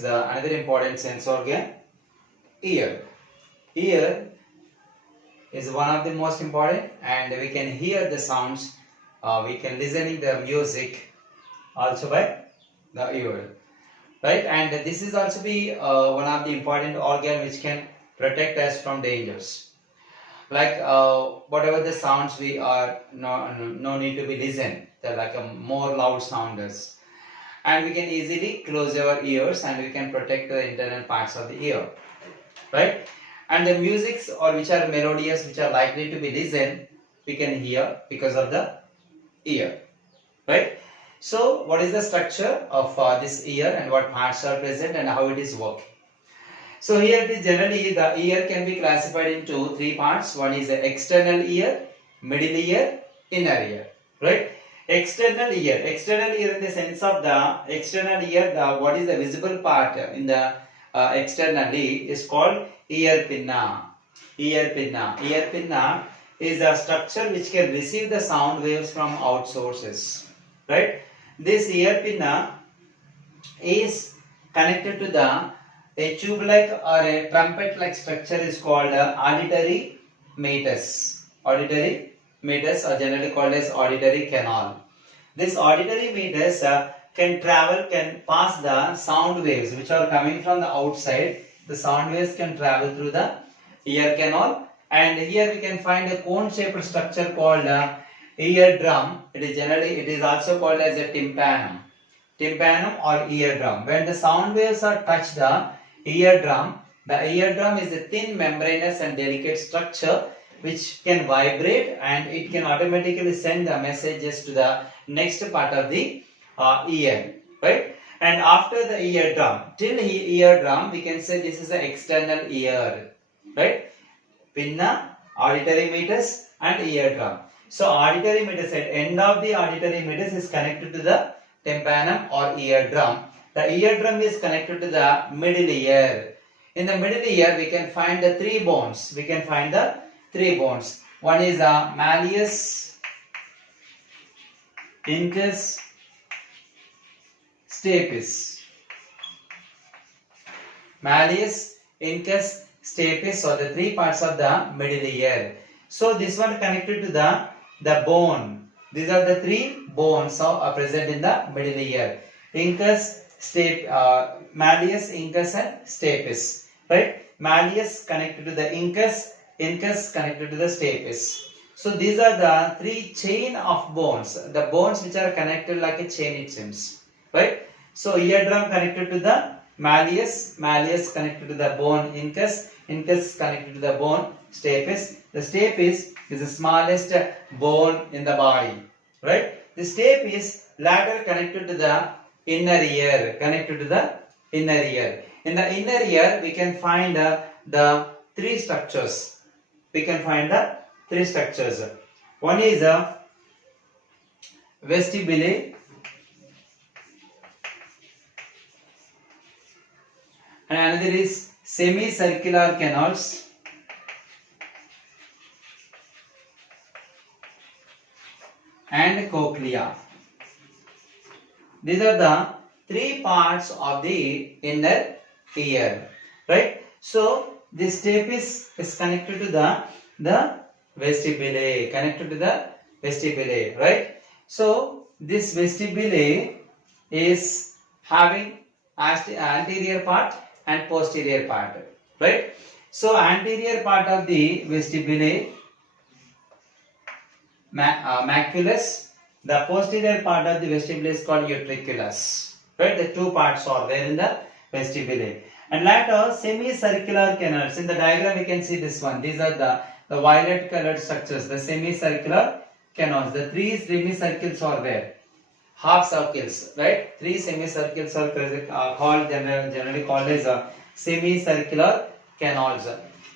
is the another important sense organ, ear. Ear is one of the most important, and we can hear the sounds, we can listening the music also by the ear, right? And this is also be one of the important organ which can protect us from dangers, like whatever the sounds we are no need to be listened, they're like a more loud sounders, and we can easily close our ears and we can protect the internal parts of the ear, right? And the musics or which are melodious, which are likely to be listened, we can hear because of the ear, right? So what is the structure of this ear and what parts are present and how it is working? So here it is generally the ear can be classified into three parts. One is the external ear, middle ear, inner ear, right? External ear in the sense of the external ear, the what is the visible part in the externally is called ear pinna. Ear pinna is a structure which can receive the sound waves from out sources, right? This ear pinna is connected to the a tube-like or a trumpet-like structure is called auditory meatus. Auditory meatus, or generally called as auditory canal. This auditory meatus can pass the sound waves which are coming from the outside. The sound waves can travel through the ear canal, and here we can find a cone-shaped structure called eardrum. It is also called as a tympanum or eardrum. When the sound waves are touched the eardrum is a thin membranous and delicate structure which can vibrate, and it can automatically send the messages to the next part of the ear, right? And after the eardrum, till eardrum, we can say this is the external ear, right? Pinna, auditory meatus and eardrum. So auditory meatus, at end of the auditory meatus is connected to the tympanum or eardrum. The eardrum is connected to the middle ear. In the middle ear, we can find the three bones. One is the malleus, incus, stapes. Malleus, incus, stapes are the three parts of the middle ear. So this one connected to the bone. These are the three bones are present in the middle ear. Incus, malleus, incus and stapes, right? Malleus connected to the incus connected to the stapes. So these are the three chain of bones, the bones which are connected like a chain, it seems, right? So eardrum connected to the malleus connected to the bone incus connected to the bone stapes. The stapes is the smallest bone in the body, right? The stape is later connected to the inner ear, In the inner ear, we can find the three structures. One is vestibule, and another is semicircular canals, and cochlea. These are the three parts of the inner ear, right? So this stapes is connected to the vestibule, right? So this vestibule is having anterior part and posterior part, right? So anterior part of the vestibule, maculus. The posterior part of the vestibule is called utriculus, right? The two parts are there in the vestibule. And later semicircular canals. In the diagram we can see this one. These are the violet colored structures, the semicircular canals. The three semicircles are there. Half circles, right? Three semicircles are called generally called as semicircular canals.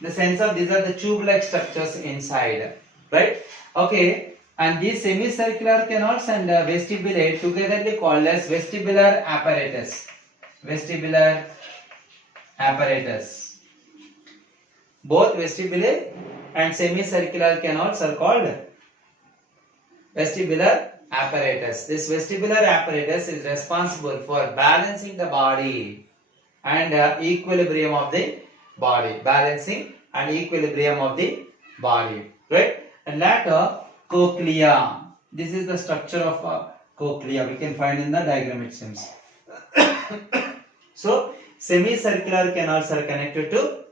The sense of these are the tube-like structures inside, right? Okay. And these semicircular canals and vestibule togetherly called as vestibular apparatus. Both vestibule and semicircular canals are called vestibular apparatus. This vestibular apparatus is responsible for balancing the body. and equilibrium of the body, balancing and equilibrium of the body, right? And later cochlea. This is the structure of cochlea. We can find in the diagram it seems. So semicircular canals are connected to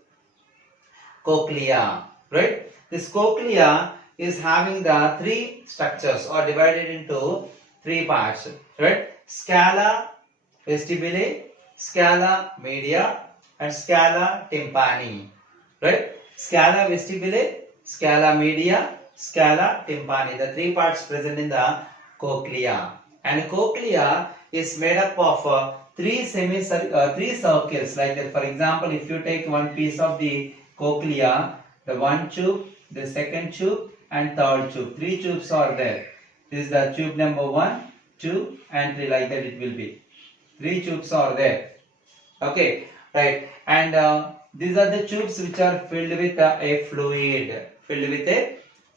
cochlea, right? This cochlea is having the three structures or divided into three parts, right? Scala vestibule, scala media, and scala tympani, right? Scala vestibule, scala media, scala tympani, the three parts present in the cochlea. And cochlea is made up of three circles. Like for example, if you take one piece of the cochlea, the one tube, the second tube, and third tube. Three tubes are there. This is the tube number 1, 2, and 3. Like that it will be. Three tubes are there. Okay, right. And these are the tubes which are filled with a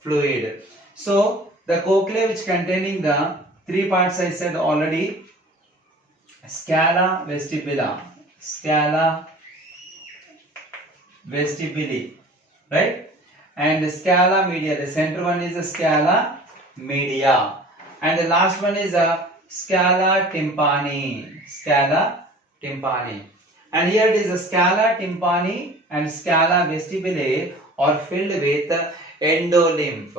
fluid. So the cochlea which containing the three parts I said already. Scala vestibula, right? And scala media, the center one is a scala media, and the last one is a scala tympani, and here it is a scala tympani and scala vestibule are filled with endolymph,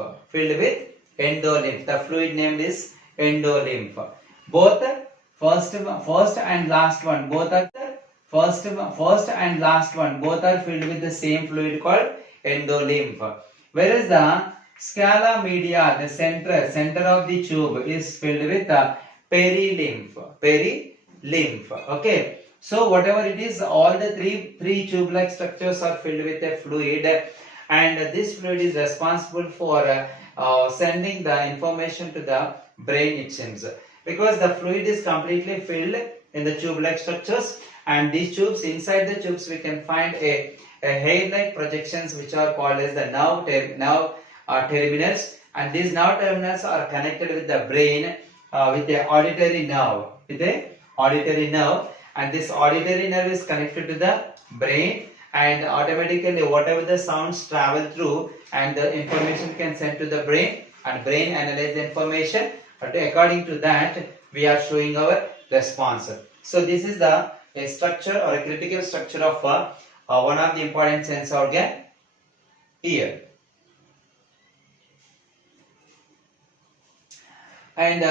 the fluid named is endolymph. Both first and last one, both are filled with the same fluid called endolymph. Whereas the scala media, the center of the tube, is filled with the perilymph. Okay. So whatever it is, all the three tube-like structures are filled with a fluid, and this fluid is responsible for sending the information to the brain, it seems. Because the fluid is completely filled in the tube-like structures, and these tubes, inside the tubes we can find a hair-like projections which are called as the nerve terminals, and these nerve terminals are connected with the brain with a auditory nerve, and this auditory nerve is connected to the brain, and automatically whatever the sounds travel through and the information can send to the brain, and brain analyze the information. But according to that, we are showing our response. So this is a structure or a critical structure of one of the important sense organ, ear. And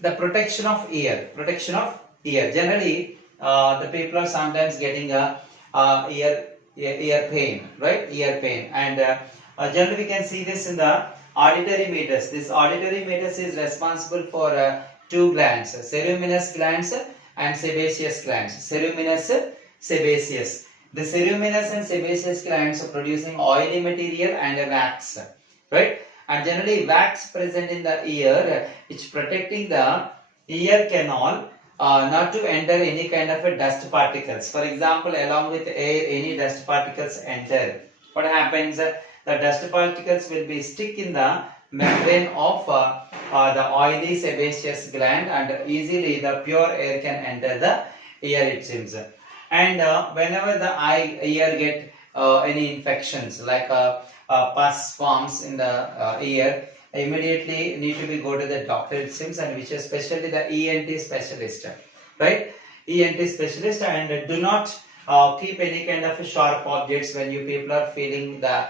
the protection of ear. Generally, the people are sometimes getting a ear pain, right? Ear pain, and generally we can see this in the auditory meatus. This auditory meatus is responsible for two glands, ceruminous glands and sebaceous glands. Sebaceous. The ceruminous and sebaceous glands are producing oily material and a wax, right? And generally wax present in the ear, it's protecting the ear canal not to enter any kind of a dust particles. For example, along with air, any dust particles enter. What happens? The dust particles will be stick in the membrane of the oily sebaceous gland, and easily the pure air can enter the ear, it seems. And whenever the ear get any infections like pus forms in the ear, immediately need to be go to the doctor, it seems, and which is especially the ENT specialist, right? ENT specialist, and do not keep any kind of sharp objects when you people are feeling the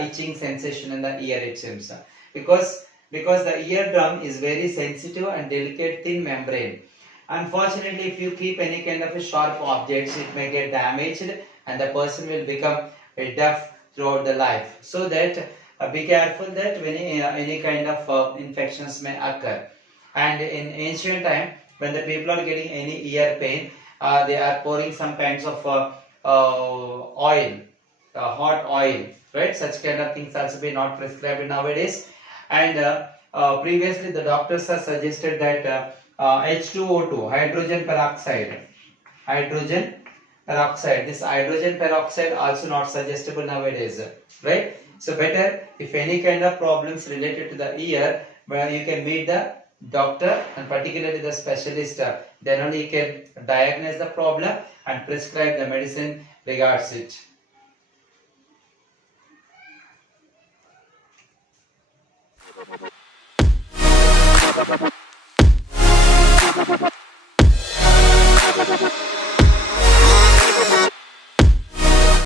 itching sensation in the ear, it seems, because the eardrum is very sensitive and delicate thin membrane. Unfortunately, if you keep any kind of sharp objects, it may get damaged and the person will become deaf throughout the life. So that be careful that when any kind of infections may occur. And in ancient time, when the people are getting any ear pain, they are pouring some kinds of oil, hot oil, right? Such kind of things also be not prescribed nowadays. And previously the doctors have suggested that H2O2, hydrogen peroxide. This hydrogen peroxide also not suggestible nowadays, right? So better if any kind of problems related to the ear, where you can meet the doctor and particularly the specialist, then only he can diagnose the problem and prescribe the medicine regards it.